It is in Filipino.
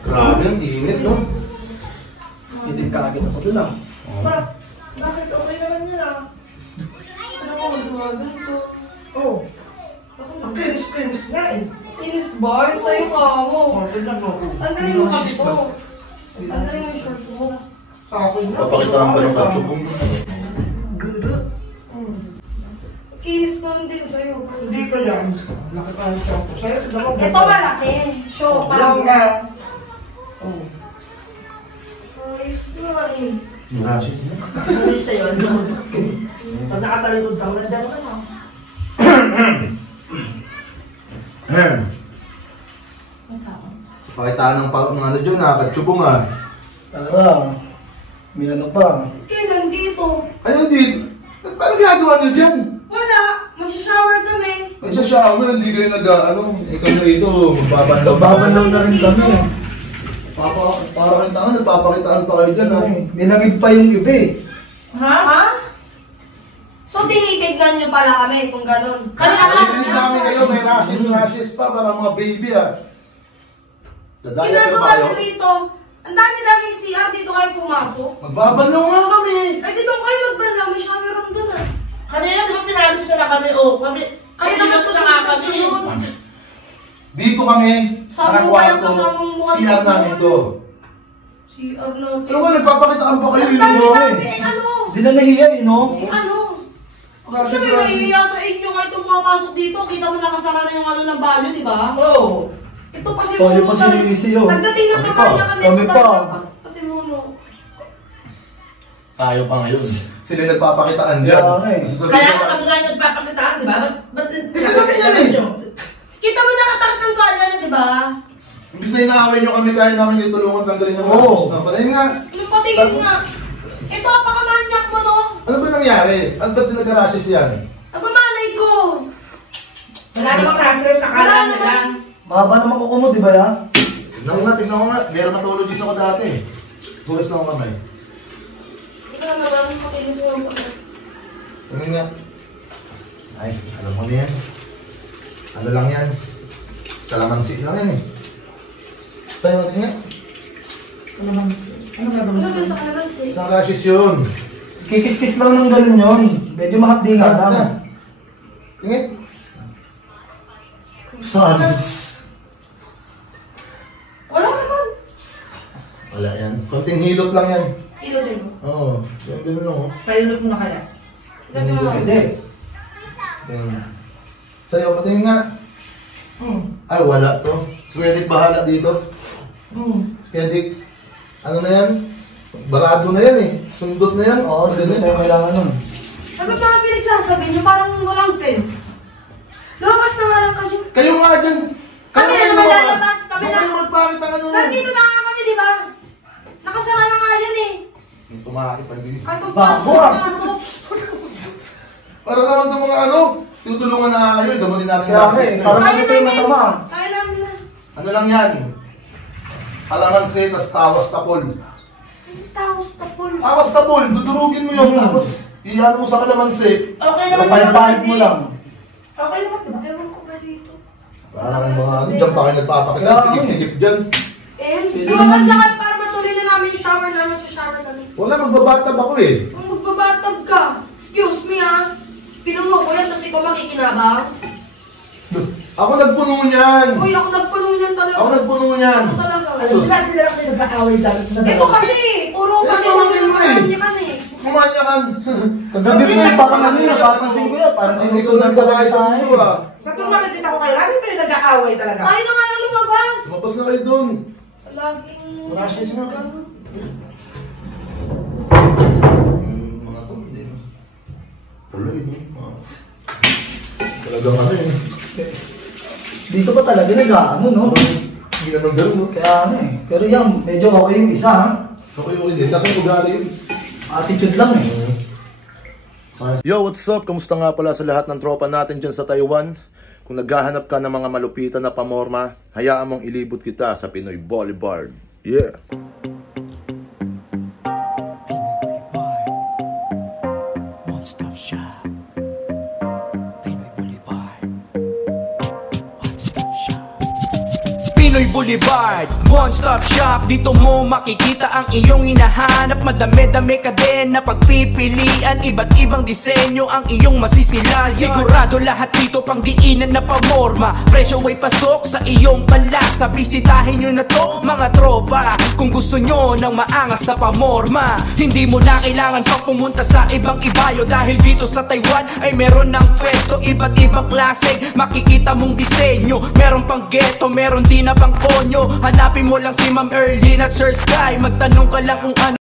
Grabe, ang init, no? Hindi kaagad ako dun ah. Bakit okay naman yun ah? Ano mo masuwagan ko? Oo. Ang kinis nga eh. Inis ba? Sa'yo ka mo. Tignan mo. Tanggalin mo kasi to. Tanggalin mo yung short mo. Sa akin na. Papakitaan ba ng katsubong? Guro. Kinis naman din sa'yo. Hindi pa yan. Nakataas ka ako. Sa'yo, dalawang Ito malaki. Show pa. Lang nga. Oo. Ayos na eh. Rashes na. Sorry sa'yo. Pag nakatalikod ka, maganda naman ah. Pakitaan ng ano dyan ha, katsubong ha. Tara. May ano pa. Kailan dito? Ano dito? Paano ginagawa nyo dyan? Wala. Magsha-shower kami. Magsashower, hindi kayo ikaw na rito, magbabanlaw. Babalaw na rin kami eh. Parang tangan, nagpapakitaan pa kayo dyan ha. May langit pa yung iba eh. Ha? So tinitignan nyo pala kami kung ganun. Kailangan namin kayo, may rashes pa, para mga baby ha. Dadaya kayo Ginagawa kayo. nyo rito. Ang dami-daming CR dito kayo pumasok. Magbabanlaw nga kami. Ay dito kayo magbanlaw. May shower room dun ah. Kanina, di ba pinalis nyo na kami? Oo, kami. Kayo naman susunod. Dito kami, Sama mo kayo kasama mo kami. CR namin to. CR natin. Ano ba, nagpapakitaan pa kayo Ang yun dami-dami eh ano? Di na nahiya eh no? Ano? Rashes, Kasi may rashes. mahihiya sa inyo kahit pumapasok dito. Kita mo nakasara na yung ano ng banyo, di ba? Oo. Ito pa si Tayo Muno. pa sinisi yun. Pagdating ng Kami naman pa. niya kami. Kami ito pa. talaga. Kasi Muno. Tayo pa ngayon. Sila nagpapakitaan dyan. Kaya nga eh. Sasabihin Kaya ko, kami nga nagpapakitaan, di ba? Ba't Kasi kami yan eh. Kita mo nakatakot ng tuwalya na, di ba? imbis na inaaway nyo kami, kaya namin yung tulungan tanggalin ng Oo. rashes na. Patayin nga. Yung patingin nga. Ito, apakamanyak mo, no? Ano ba nangyari? Ano ba nagka-rashes yan? Nagmamalay ko. Wala namang rashes, akala na lang. Mahaba naman kuko mo, di ba ya? Tignan ko nga. Dermatologist ako dati. Tulas na ako kamay. Ikaw naman, makinis mo ang pagkakas. Tingnan nga. Ay, alam mo na yan. Ano lang yan? Kalamansi lang yan eh. Sa'yo natin nga. Ano ba? Ano ba? Ano ba sa kalamansi? Isang rashes yun. Kikis-kis lang ng ganun yun. Medyo mahapdi nga lang. Tingin. Sabs. Wala naman. Wala yan. Konting hilot lang yan. Ito din mo. Oo. Ganun lang oh. Pahilot mo na kaya. Ganito mo. Hindi. Sa'yo, patingin nga. Ay, wala to. Square bahala dito. Square ano na yan? Barado na yan eh. Sundot na yan. Oo, sige tayo kailangan nun. Ano ba mga pinagsasabi niyo? Parang walang sense. Lumabas na nga lang kayo. Kayo nga dyan. Kami na naman lalabas. Kami Huwag na. kayo magpakit ang ano. Nandito na nga kami, di ba? Nakasara na nga yan eh. Tumakit pa din. Kahit kung Bako pasok ah. na pasok. Para naman itong mga ano, tutulungan na nga kayo. Gamutin natin Kaya nga eh, parang Kaya ito yung namin. masama. Kaya namin na. Ano lang yan? Kalamansi, tas tawas tapol. Taos tapol. Tawas tapol, dudurugin mo yun. Tapos, iyan mo sa kalamansi. Okay naman Kapahit-pahit mo lang. Okay naman, di ba? Ewan ko ba dito? Parang mga ano, dyan pa kayo nagpapakita. Kaya nga Sigip-sigip dyan. Eh, Sino lumabas naman- na kayo para matuloy na namin yung shower namin. Shower kami. Wala, magbabatab ako eh. Kung magbabatab ka, excuse me ha. Pinungo ko yan, tapos ikaw makikinabang. Ako nagpuno niyan. Uy, ako nagpuno niyan talaga. Ako nagpuno niyan. Ako talaga. Ano ba sabi na lang kayo nagkaaway dahil sa Ito kasi, puro Eh, kasi tumangin mo eh. niya kan eh. Kumanya kan. Kagabi mo yung parang ano yun, parang pansin ko yun. Parang Ikaw sinusunod ka nagbabae tayo. sa mundo ah. Sa tuwing makikita ko kayo, lagi pa yung nag-aaway talaga. Tayo na nga lang lumabas. Lumabas na kayo dun. Laging... Rashes na. Mga to, hindi na. Wala yun eh. Talagang ano yun. Dito pa talaga nag-ano, no? Hindi naman gano'n no. Kaya ano eh. Pero yan, medyo okay yung isa, ha? Okay din. Kasi ugali yun. Attitude lang eh. Yo, what's up? Kamusta nga pala sa lahat ng tropa natin dyan sa Taiwan? Kung naghahanap ka ng mga malupitan na pamorma, hayaan mong ilibot kita sa Pinoy Boulevard. Yeah! One-stop shop. Pinoy Boulevard. One-stop shop. Pinoy Boulevard, one-stop shop. Dito mo makikita ang iyong hinahanap. Madami-dami ka din na pagpipilian. Iba't ibang disenyo ang iyong masisilayan. Sigurado lahat dito pang diinan na pamorma. Presyo ay pasok sa iyong panlasa. Bisitahin nyo na to mga tropa kung gusto nyo ng maangas na pamorma. Hindi mo na kailangan pang pumunta sa ibang ibayo, dahil dito sa Taiwan ay meron ng pwesto. Iba't ibang klase makikita mong disenyo. Meron pang ghetto, meron din na pang konyo. Hanapin mo lang si Ma'am Erlyn at Sir Sky. Magtanong ka lang kung ano